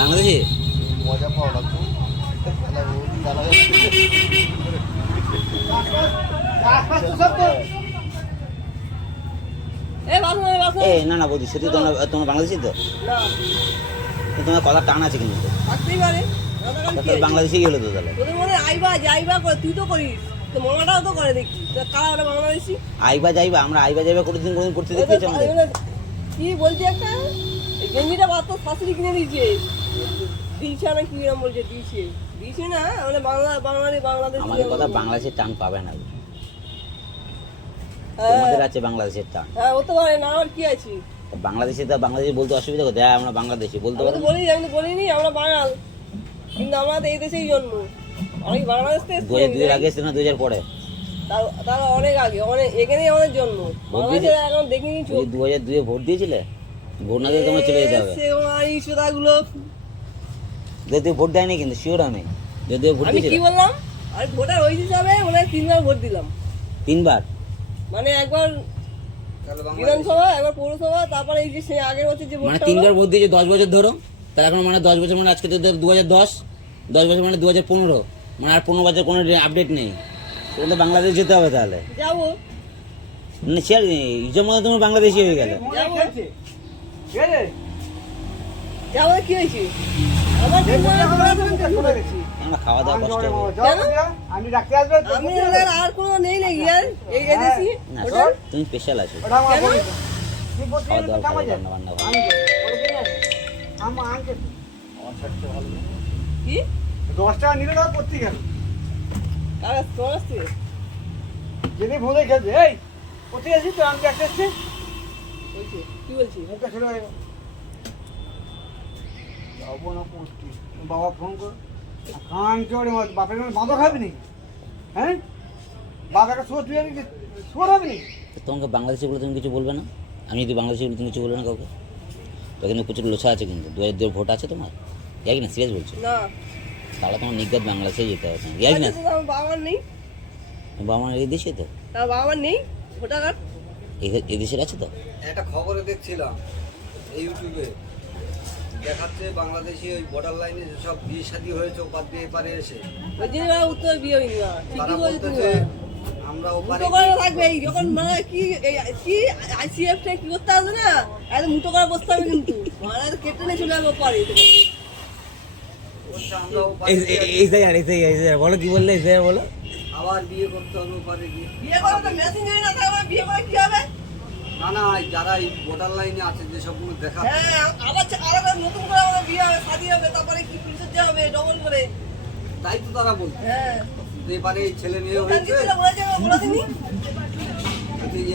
বাংলাদেশি মজা পাওয়া লাগতো না না বৌদি সত্যি তোমার বাংলাদেশি তো তোমার কথা টান আছে কিন্তু বাংলাদেশি হলো তো তাহলে তুই তো করিস তো মামাটাও তো করে দেখি কারা ওরা বাংলাদেশি আইবা যাইবা আমরা আইবা যাইবা কোনদিন করতে দেখেছি আমাদের কি বলছে একটা গেঞ্জিটা বাদ তো শাশুড়ি কিনে দিয়েছে দিয়েছে না কি নাম বলছে দিয়েছে না মানে বাংলাদেশ আমাদের কথা বাংলাদেশের টান পাবে না তোমাদের আছে বাংলাদেশের টান হ্যাঁ হতে পারে না আর কি আছে বাংলাদেশে তো বাংলাদেশি বলতে অসুবিধা কোথায় আমরা বাংলাদেশি বলতে পারি আমি বলিনি আমরা বাঙাল কিন্তু আমাদের এই দেশেই জন্ম অনেক বাংলাদেশ থেকে 2002 আগে এসেছে না 2000 পরে তারা অনেক আগে অনেক এখানেই আমাদের জন্ম এখন দেখিনি 2002 এ ভোট দিয়েছিলে ভোট না দিয়ে তোমার চলে যেতে হবে এই সুদাগুলো যদিও ভোট দেয়নি কিন্তু শিওর আমি যদিও ভোট আমি দিয়েছিল কি বললাম আমি ভোটার ওই হিসাবে ওনার 3বার ভোট দিলাম 3বার মানে একবার বিধানসভা একবার পৌরসভা তারপরে এই যে সে আগের বছর যে মানে 3বার ভোট দিয়েছে 10 বছর ধরো তাহলে এখন মানে 10 বছর মানে আজকে তো 2010 বছর মানে 2015 মানে আর 15 বছর কোনো আপডেট নেই তুমি তো বাংলাদেশ যেতে হবে তাহলে যাবো মানে শেয়ার হিসেব মতো তুমি বাংলাদেশি হয়ে গেলে যাবো কি হয়েছে আমার আমরা খাওয়া দাওয়া কষ্ট আমি রাখতে আসবে আমি আর কোনো নেই নাকি আর এই এদেশি না তুমি স্পেশাল আছো খাওয়া দাওয়া ভালো, রান্না বান্না ভালো। কি 10 টাকা নিলে না প্রতি গেল কারা তোর আসছে যদি ভুলে খেতে এই প্রতি আসি তো আমি একটা আসছি বলছি কি বলছি মুখে ছিল যাবো না পড়ছি বাবা ফোন কর খান চড়ে বাপের বাঁধা খাবি নি হ্যাঁ বাবাকে শোধ তুই শোধ হবে নি তোমাকে বাংলাদেশি বলে তুমি কিছু বলবে না আমি যদি বাংলাদেশি বলে তুমি কিছু বলবে না কাউকে তো কিন্তু প্রচুর লোচা আছে কিন্তু 2002 ভোট আছে তোমার যাই না সিরিয়াস বলছো না তাহলে তোমার নিজ্ঞাত বাংলাদেশে যেতে হবে যাই না আমার বাবা নেই বাবা মা এই দেশে তো তার বাবা নেই ভোটার কার্ড এই দেশের আছে তো একটা খবরে দেখছিলাম ইউটিউবে দেখাচ্ছে বাংলাদেশি ওই বর্ডার লাইনে যেসব বিয়ে শাদী হয়েছে ওপার দিয়ে এপারে এসে ওই জন্য উত্তর বিয়ে হয়নি না তারা ঠিকই বলছি বলতেছে আমরা ওপারে মুটো করে থাকবে এই যখন মানে কি আইসিএফ টা কি করতে আসবে না একদম মুটো করে বসতে হবে কিন্তু মানে কেটে নিয়ে চলে যাবো পারে আমরা ওপারে বলো কি বললে বলো আবার বিয়ে করতে হবে ওপারে গিয়ে বিয়ে করে তো মেশিন যদি না থাকবে বিয়ে করে কি হবে না না যারা এই বর্ডার লাইনে আছে যেসবগুলো দেখা হ্যাঁ আবার নতুন করে আমাদের বিয়ে হবে শাদী হবে তারপরে কি পুলিশের যে হবে ডবল করে তাই তো তারা বলছে হ্যাঁ এবারে এই ছেলে মেয়ে হয়েছে বলে দিনি এই